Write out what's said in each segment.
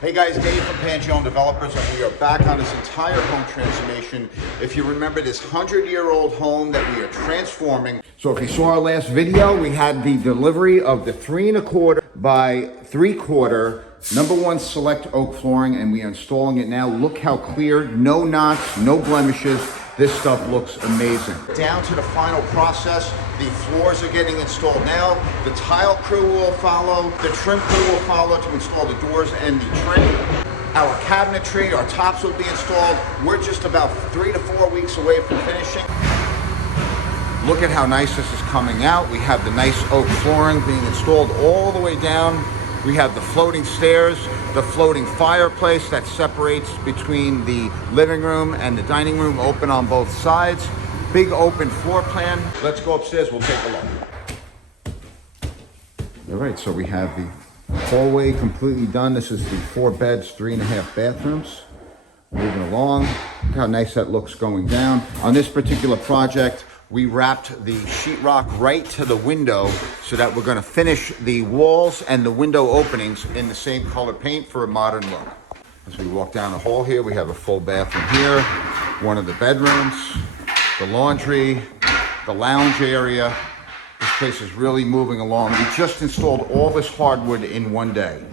Hey guys, Dave from Pangione Developers, and we are back on this entire home transformation. If you remember this 100-year-old home that we are transforming. So if you saw our last video, we had the delivery of the 3 1/4 by 3/4 #1 select oak flooring, and we are installing it now. Look how clear, no knots, no blemishes. This stuff looks amazing. Down to the final process. The floors are getting installed now. The tile crew will follow. The trim crew will follow to install the doors and the trim. Our cabinetry, our tops will be installed. We're just about 3 to 4 weeks away from finishing. Look at how nice this is coming out. We have the nice oak flooring being installed all the way down. We have the floating stairs, the floating fireplace that separates between the living room and the dining room, open on both sides. Big open floor plan. Let's go upstairs, we'll take a look. All right, so we have the hallway completely done. This is the 4 beds, 3 1/2 bathrooms. Moving along, look how nice that looks going down. On this particular project, we wrapped the sheetrock right to the window so that we're gonna finish the walls and the window openings in the same color paint for a modern look. As we walk down the hall here, we have a full bathroom here, one of the bedrooms, the laundry, the lounge area. This place is really moving along. We just installed all this hardwood in one day.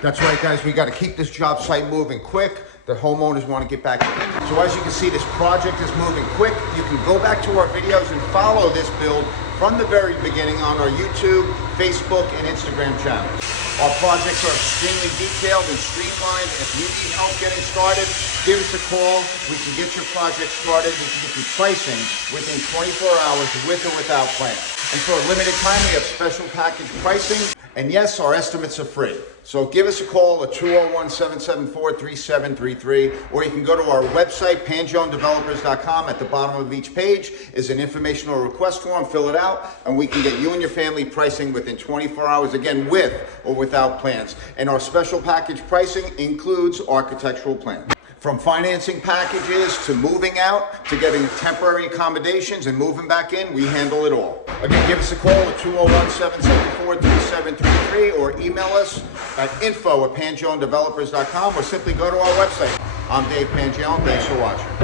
That's right, guys, we gotta keep this job site moving quick. The homeowners want to get back in. So as you can see, this project is moving quick. You can go back to our videos and follow this build from the very beginning on our YouTube, Facebook, and Instagram channels. Our projects are extremely detailed and streamlined. If you need help getting started, give us a call. We can get your project started. We can get you pricing within 24 hours with or without plan. And for a limited time, we have special package pricing. And yes, our estimates are free. So give us a call at 201-774-3733, or you can go to our website, PangioneDevelopers.com. At the bottom of each page is an informational request form. Fill it out, and we can get you and your family pricing within 24 hours, again, with or without plans. And our special package pricing includes architectural plans. From financing packages to moving out to getting temporary accommodations and moving back in, we handle it all. Again, give us a call at 201-774-3733 or email us at info@PangioneDevelopers.com or simply go to our website. I'm Dave Pangione. Thanks for watching.